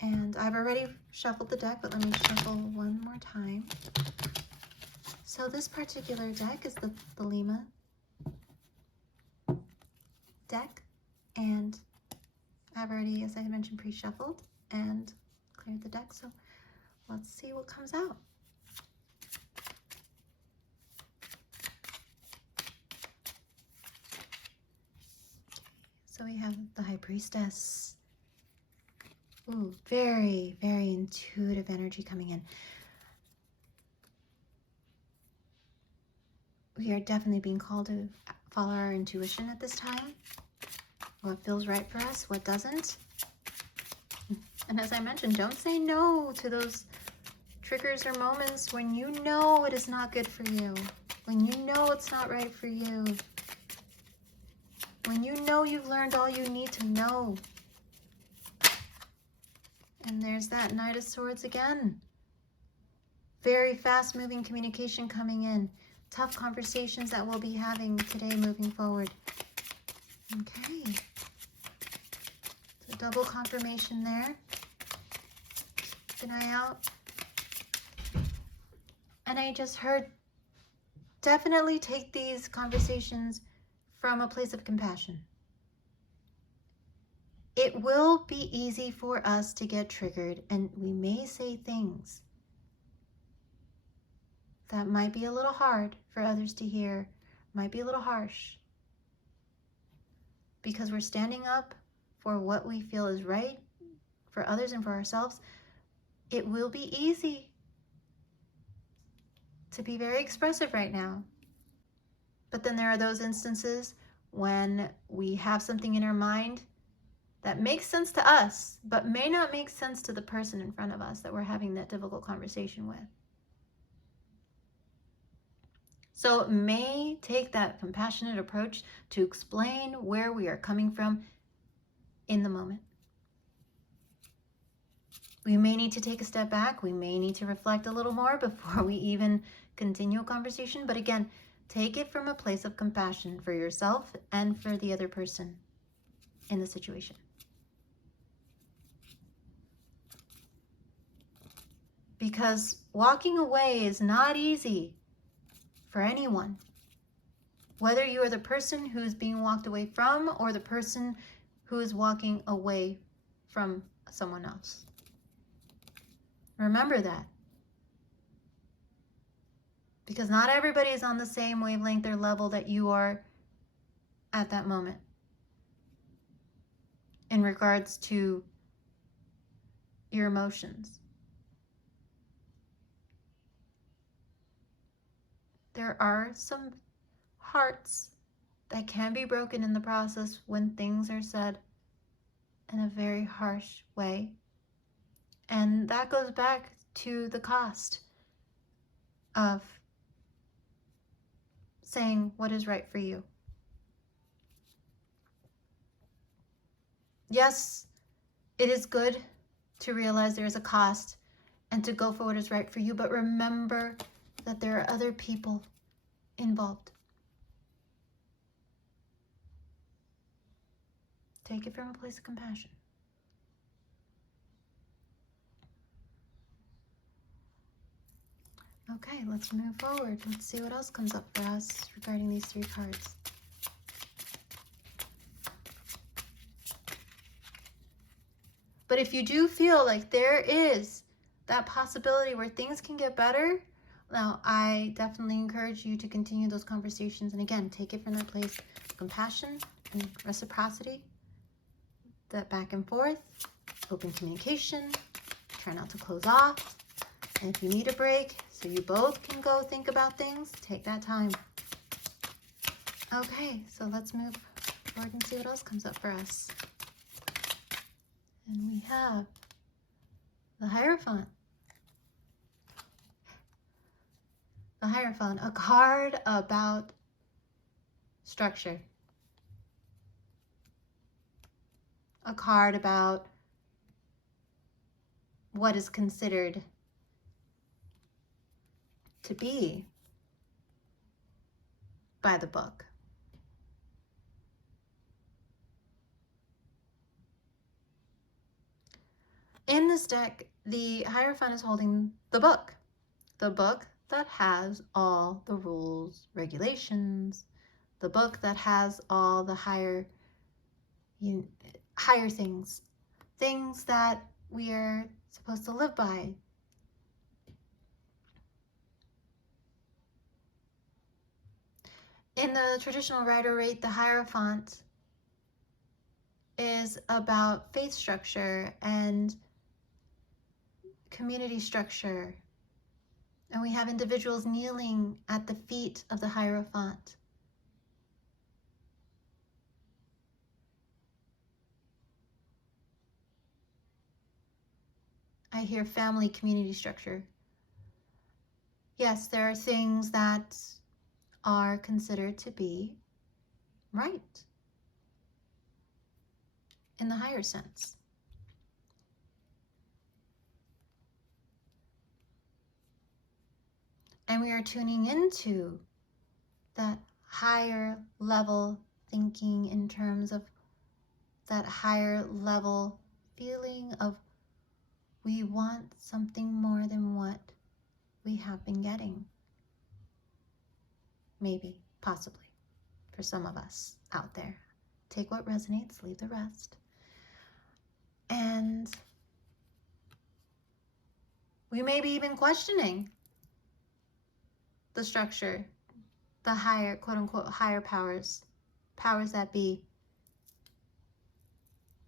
And I've already shuffled the deck, but let me shuffle one more time. So this particular deck is the Lima deck, and I've already, as I mentioned, pre-shuffled and cleared the deck. So let's see what comes out. So we have the High Priestess. Ooh, very, very intuitive energy coming in. We are definitely being called to follow our intuition at this time. What feels right for us, what doesn't. And as I mentioned, don't say no to those triggers or moments when you know it is not good for you, when you know it's not right for you, when you know you've learned all you need to know. And there's that Knight of Swords again. Very fast-moving communication coming in. Tough conversations that we'll be having today moving forward. Okay. So double confirmation there. Keep an eye out. And I just heard, definitely take these conversations from a place of compassion. It will be easy for us to get triggered, and we may say things that might be a little hard for others to hear, might be a little harsh, because we're standing up for what we feel is right for others and for ourselves. It will be easy to be very expressive right now. But then there are those instances when we have something in our mind that makes sense to us, but may not make sense to the person in front of us that we're having that difficult conversation with. So it may take that compassionate approach to explain where we are coming from in the moment. We may need to take a step back. We may need to reflect a little more before we even continue a conversation. But again, take it from a place of compassion for yourself and for the other person in the situation. Because walking away is not easy for anyone. Whether you are the person who's being walked away from or the person who is walking away from someone else. Remember that. Because not everybody is on the same wavelength or level that you are at that moment in regards to your emotions. There are some hearts that can be broken in the process when things are said in a very harsh way. And that goes back to the cost of saying what is right for you. Yes, it is good to realize there is a cost and to go for what is right for you, but remember that there are other people involved. Take it from a place of compassion. Okay, let's move forward. Let's see what else comes up for us regarding these three cards. But if you do feel like there is that possibility where things can get better, now I definitely encourage you to continue those conversations. And again, take it from that place of compassion and reciprocity, that back and forth, open communication, try not to close off. And if you need a break, so you both can go think about things, take that time. Okay, so let's move forward and see what else comes up for us. And we have the Hierophant. The Hierophant, a card about structure. A card about what is considered to be by the book. In this deck, the Hierophant is holding the book that has all the rules, regulations, the book that has all the higher things that we are supposed to live by. In the traditional Rider-Waite, the Hierophant is about faith structure and community structure. And we have individuals kneeling at the feet of the Hierophant. I hear family, community structure. Yes, there are things that are considered to be right in the higher sense. And we are tuning into that higher level thinking in terms of that higher level feeling of we want something more than what we have been getting. Maybe, possibly, for some of us out there. Take what resonates, leave the rest. And we may be even questioning the structure, the higher, quote unquote, higher powers that be.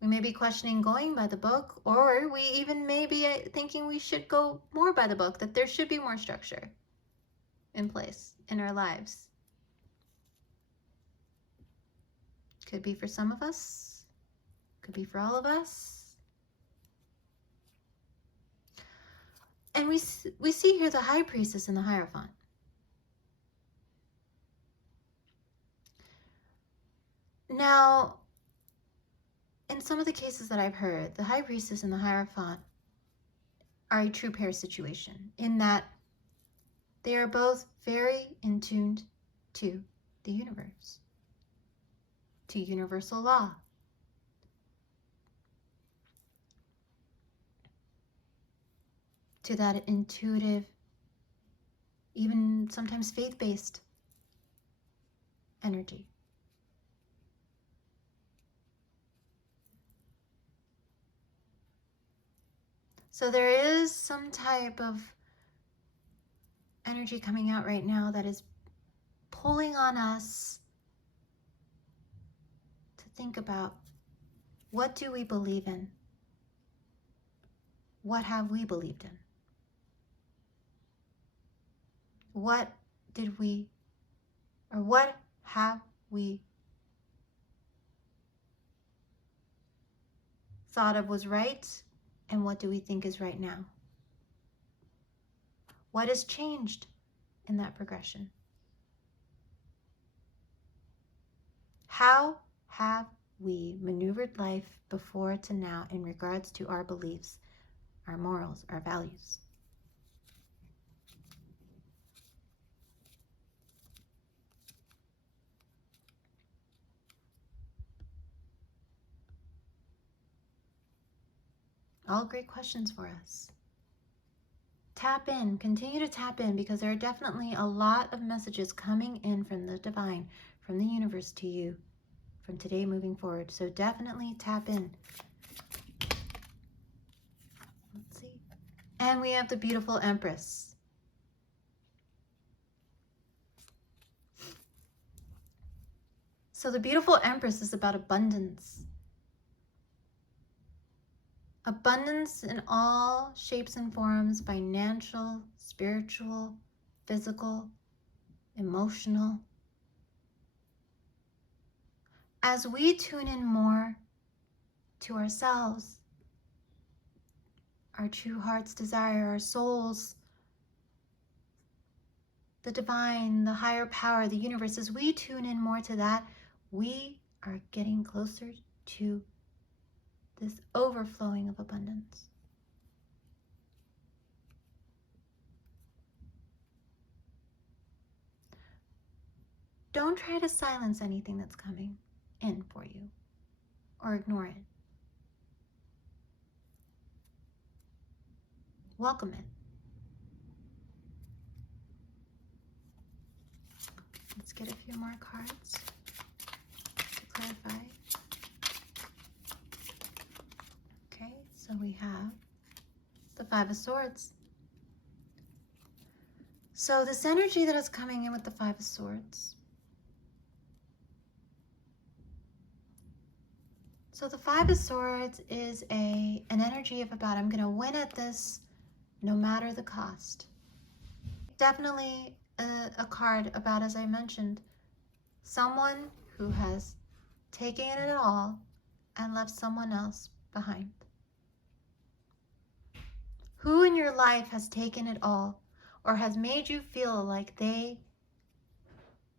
We may be questioning going by the book, or we even may be thinking we should go more by the book, that there should be more structure in place in our lives. Could be for some of us, could be for all of us. And we see here the High Priestess and the Hierophant. Now, in some of the cases that I've heard, the High Priestess and the Hierophant are a true pair situation in that they are both very in tune to the universe, to universal law, to that intuitive, even sometimes faith-based energy. So there is some type of energy coming out right now that is pulling on us to think about, what do we believe in? What have we believed in? What have we thought of was right, and what do we think is right now? What has changed in that progression? How have we maneuvered life before to now in regards to our beliefs, our morals, our values? All great questions for us. Tap in, continue to tap in, because there are definitely a lot of messages coming in from the divine, from the universe to you, from today moving forward. So definitely tap in. Let's see. And we have the beautiful Empress. So the beautiful Empress is about abundance. Abundance in all shapes and forms, financial, spiritual, physical, emotional. As we tune in more to ourselves, our true heart's desire, our souls, the divine, the higher power, the universe, as we tune in more to that, we are getting closer to this overflowing of abundance. Don't try to silence anything that's coming in for you or ignore it. welcome it. Let's get a few more cards to clarify. Okay, so we have the Five of Swords. So this energy that is coming in with the Five of Swords. So the Five of Swords is an energy of about, I'm going to win at this no matter the cost. Definitely a card about, as I mentioned, someone who has taken it all and left someone else behind. Who in your life has taken it all or has made you feel like they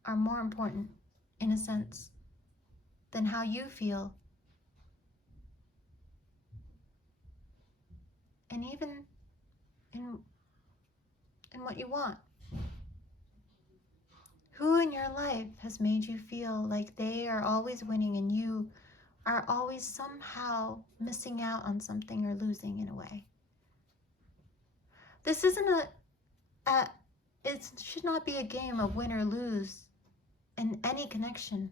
are more important, in a sense, than how you feel? And even in what you want. Who in your life has made you feel like they are always winning and you are always somehow missing out on something or losing in a way? This isn't it should not be a game of win or lose in any connection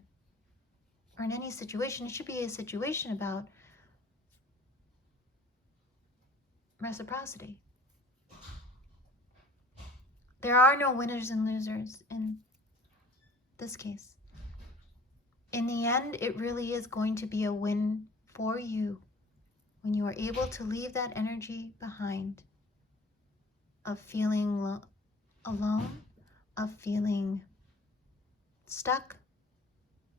or in any situation. It should be a situation about reciprocity. There are no winners and losers in this case. In the end, it really is going to be a win for you when you are able to leave that energy behind of feeling alone, of feeling stuck,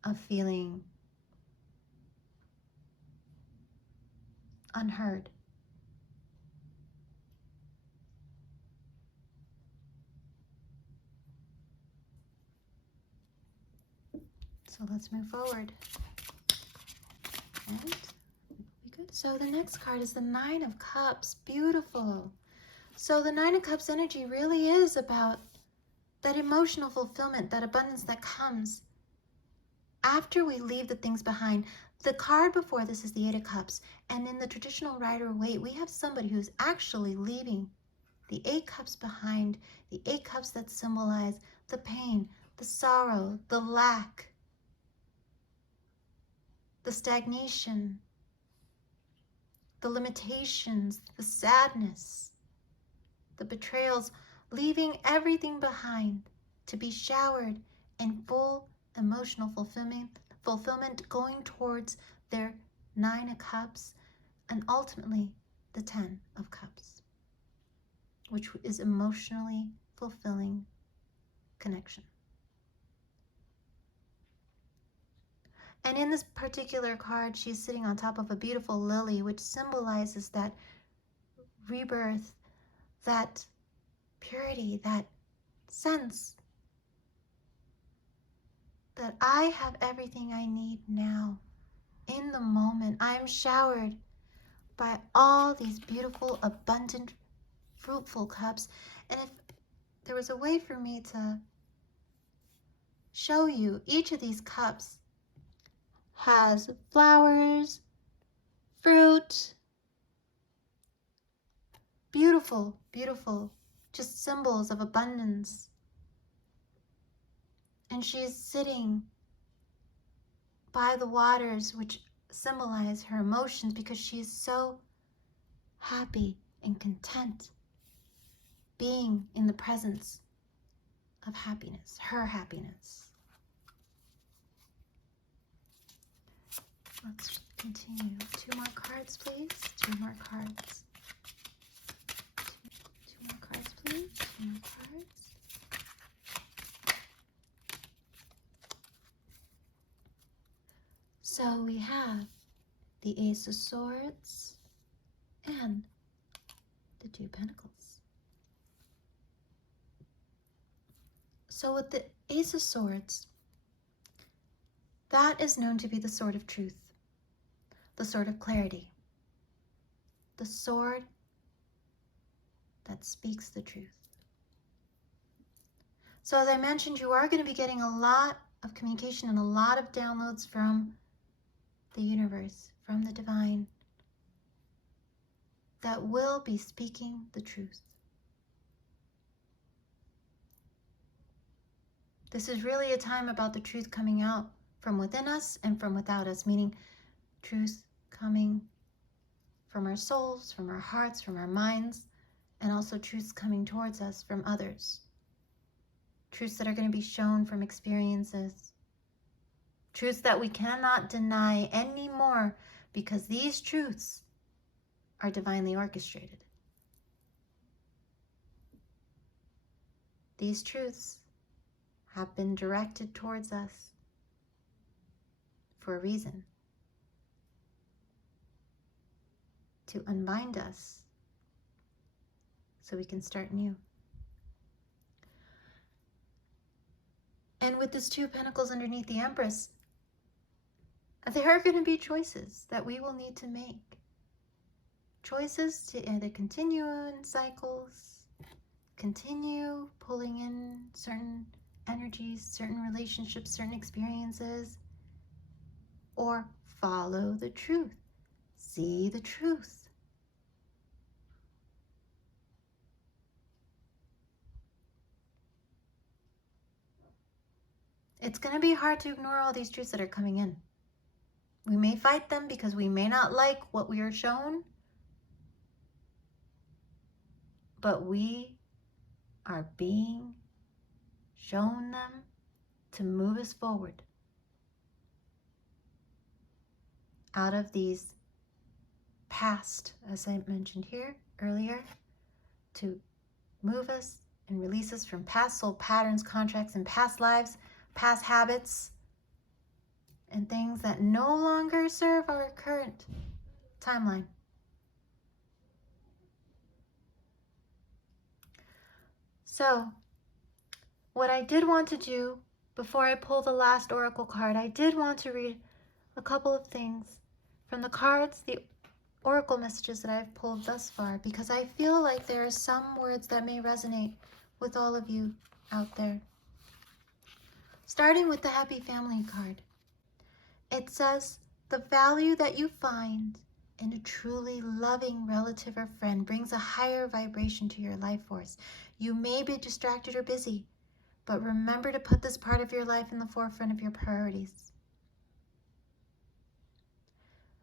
of feeling unheard. So let's move forward. And be good. So the next card is the Nine of Cups. Beautiful. So the Nine of Cups energy really is about that emotional fulfillment, that abundance that comes after we leave the things behind. The card before this is the Eight of Cups. And in the traditional Rider-Waite, we have somebody who's actually leaving the Eight Cups behind. The Eight Cups that symbolize the pain, the sorrow, the lack, the stagnation, the limitations, the sadness, the betrayals, leaving everything behind to be showered in full emotional fulfillment, going towards their Nine of Cups and ultimately the Ten of Cups, which is emotionally fulfilling connection. And in this particular card, she's sitting on top of a beautiful lily, which symbolizes that rebirth, that purity, that sense that I have everything I need now. In the moment, I'm showered by all these beautiful, abundant, fruitful cups. And if there was a way for me to show you, each of these cups has flowers, fruit, beautiful, beautiful, just symbols of abundance. And she's sitting by the waters, which symbolize her emotions, because she is so happy and content being in the presence of happiness, her happiness. Let's continue. Two more cards, please. Two more cards. Two more cards, please. Two more cards. So we have the Ace of Swords and the Two of Pentacles. So with the Ace of Swords, that is known to be the sword of truth, the sword of clarity, the sword that speaks the truth. So as I mentioned, you are going to be getting a lot of communication and a lot of downloads from the universe, from the divine, that will be speaking the truth. This is really a time about the truth coming out from within us and from without us, meaning truth coming from our souls, from our hearts, from our minds, and also truths coming towards us from others. Truths that are going to be shown from experiences. Truths that we cannot deny anymore because these truths are divinely orchestrated. These truths have been directed towards us for a reason. To unbind us so we can start new. And with this Two of Pentacles underneath the Empress, there are going to be choices that we will need to make. Choices to either continue in cycles, continue pulling in certain energies, certain relationships, certain experiences, or follow the truth, see the truth. It's going to be hard to ignore all these truths that are coming in. We may fight them because we may not like what we are shown, but we are being shown them to move us forward out of these past, as I mentioned here earlier, to move us and release us from past soul patterns, contracts, and past lives, past habits, and things that no longer serve our current timeline. So, what I did want to do before I pull the last oracle card, I did want to read a couple of things from the cards, the oracle messages that I've pulled thus far, because I feel like there are some words that may resonate with all of you out there. Starting with the Happy Family card. It says, the value that you find in a truly loving relative or friend brings a higher vibration to your life force. You may be distracted or busy, but remember to put this part of your life in the forefront of your priorities.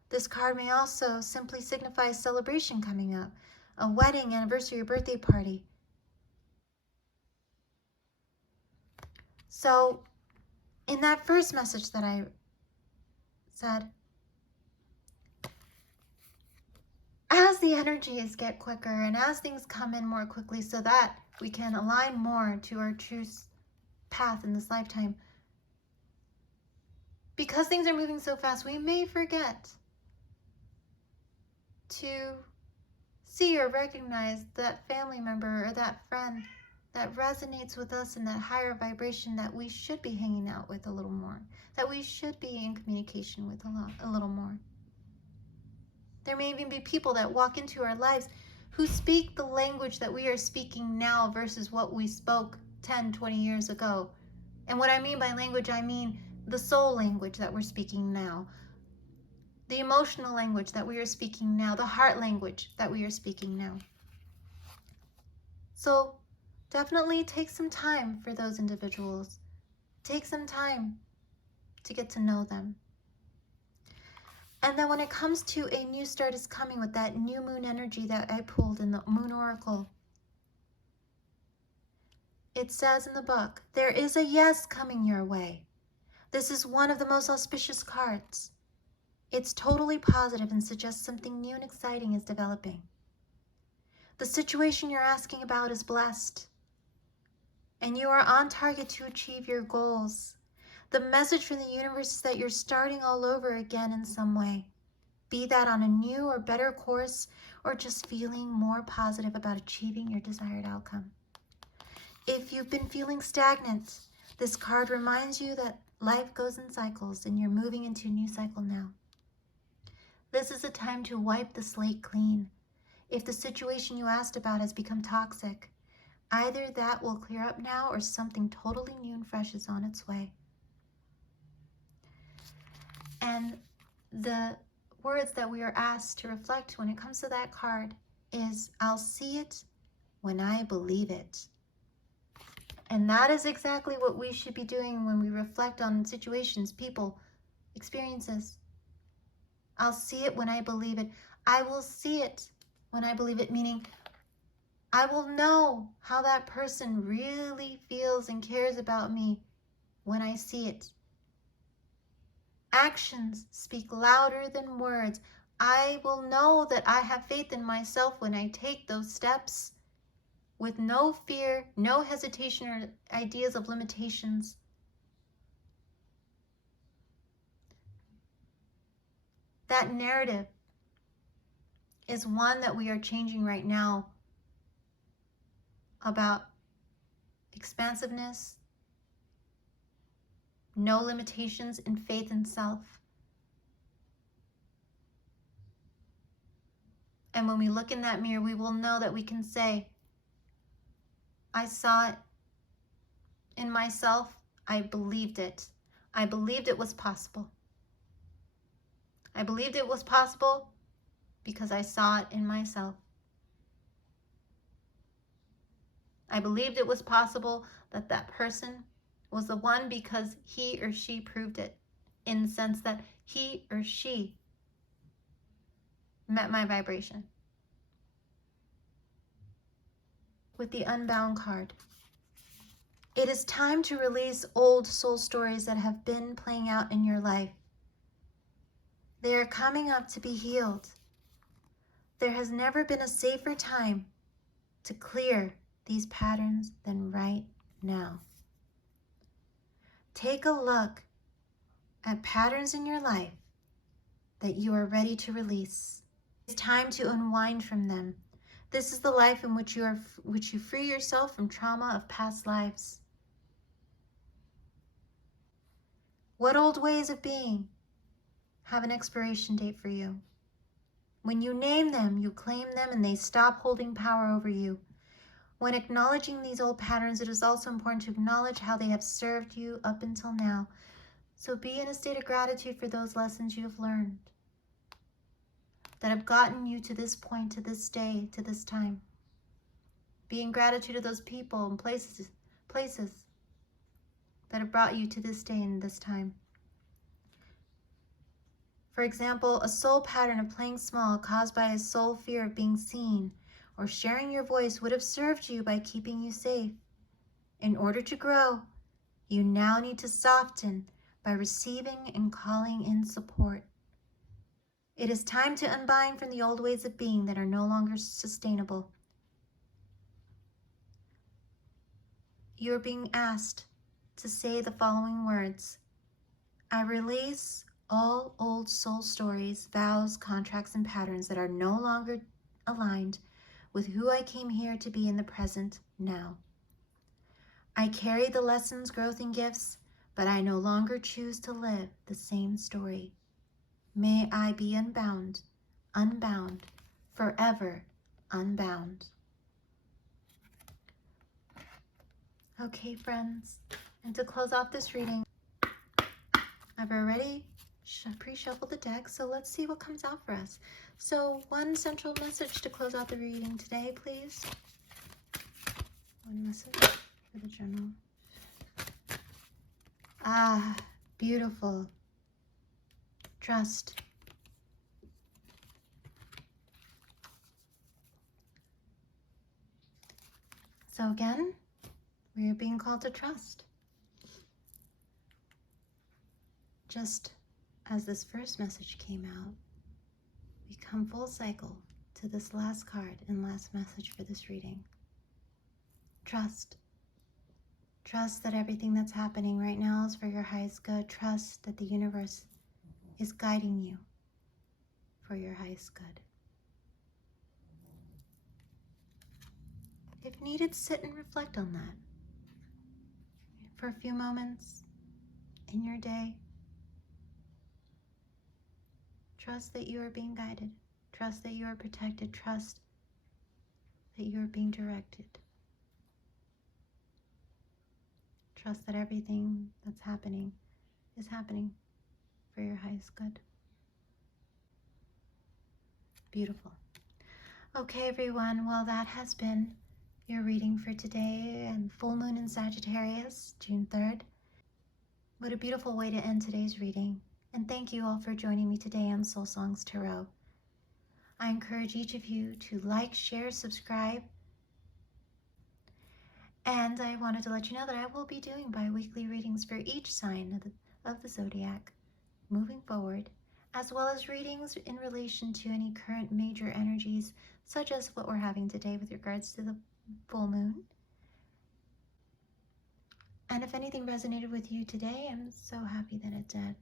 This card may also simply signify a celebration coming up, a wedding, anniversary, or birthday party. So, in that first message that I said, as the energies get quicker and as things come in more quickly so that we can align more to our true path in this lifetime, because things are moving so fast, we may forget to see or recognize that family member or that friend that resonates with us in that higher vibration that we should be hanging out with a little more, that we should be in communication with a little more. There may even be people that walk into our lives who speak the language that we are speaking now versus what we spoke 10, 20 years ago. And what I mean by language, I mean the soul language that we're speaking now, the emotional language that we are speaking now, the heart language that we are speaking now. So definitely take some time for those individuals. Take some time to get to know them. And then when it comes to a new start is coming with that new moon energy that I pulled in the Moon Oracle, it says in the book, there is a yes coming your way. This is one of the most auspicious cards. It's totally positive and suggests something new and exciting is developing. The situation you're asking about is blessed, and you are on target to achieve your goals. The message from the universe is that you're starting all over again in some way, be that on a new or better course, or just feeling more positive about achieving your desired outcome. If you've been feeling stagnant, this card reminds you that life goes in cycles and you're moving into a new cycle now. This is a time to wipe the slate clean. If the situation you asked about has become toxic, either that will clear up now or something totally new and fresh is on its way. And the words that we are asked to reflect when it comes to that card is I'll see it when I believe it. And that is exactly what we should be doing when we reflect on situations, people, experiences. I'll see it when I believe it. I will see it when I believe it, meaning I will know how that person really feels and cares about me when I see it. Actions speak louder than words. I will know that I have faith in myself when I take those steps with no fear, no hesitation or ideas of limitations. That narrative is one that we are changing right now about expansiveness, no limitations, and faith in self. And when we look in that mirror, we will know that we can say, I saw it in myself. I believed it. I believed it was possible. I believed it was possible because I saw it in myself. I believed it was possible that that person was the one because he or she proved it, in the sense that he or she met my vibration. With the Unbound card, it is time to release old soul stories that have been playing out in your life. They are coming up to be healed. There has never been a safer time to clear these patterns than right now. Take a look at patterns in your life that you are ready to release. It's time to unwind from them. This is the life in which you free yourself from trauma of past lives. What old ways of being have an expiration date for you? When you name them, you claim them, and they stop holding power over you. When acknowledging these old patterns, it is also important to acknowledge how they have served you up until now. So be in a state of gratitude for those lessons you have learned that have gotten you to this point, to this day, to this time. Be in gratitude of those people and places that have brought you to this day and this time. For example, a soul pattern of playing small caused by a soul fear of being seen or sharing your voice would have served you by keeping you safe. In order to grow, you now need to soften by receiving and calling in support. It is time to unbind from the old ways of being that are no longer sustainable. You are being asked to say the following words. I release all old soul stories, vows, contracts, and patterns that are no longer aligned with who I came here to be in the present now. I carry the lessons, growth, and gifts, but I no longer choose to live the same story. May I be unbound, forever unbound. Okay, friends, and to close off this reading, I've already pre-shuffled the deck, so let's see what comes out for us. So one central message to close out the reading today, please. One message for the general. Ah, beautiful. Trust. So again, we are being called to trust. Just as this first message came out, we come full cycle to this last card and last message for this reading. Trust. Trust that everything that's happening right now is for your highest good. Trust that the universe is guiding you for your highest good. If needed, sit and reflect on that for a few moments in your day. Trust that you are being guided. Trust that you are protected. Trust that you are being directed. Trust that everything that's happening is happening for your highest good. Beautiful. Okay, everyone. Well, that has been your reading for today and full moon in Sagittarius, June 3rd. What a beautiful way to end today's reading. And thank you all for joining me today on Soul Songs Tarot. I encourage each of you to like, share, subscribe. And I wanted to let you know that I will be doing bi-weekly readings for each sign of the zodiac moving forward, as well as readings in relation to any current major energies, such as what we're having today with regards to the full moon. And if anything resonated with you today, I'm so happy that it did,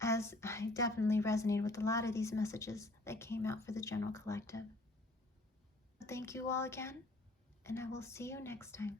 as I definitely resonated with a lot of these messages that came out for the general collective. Thank you all again, and I will see you next time.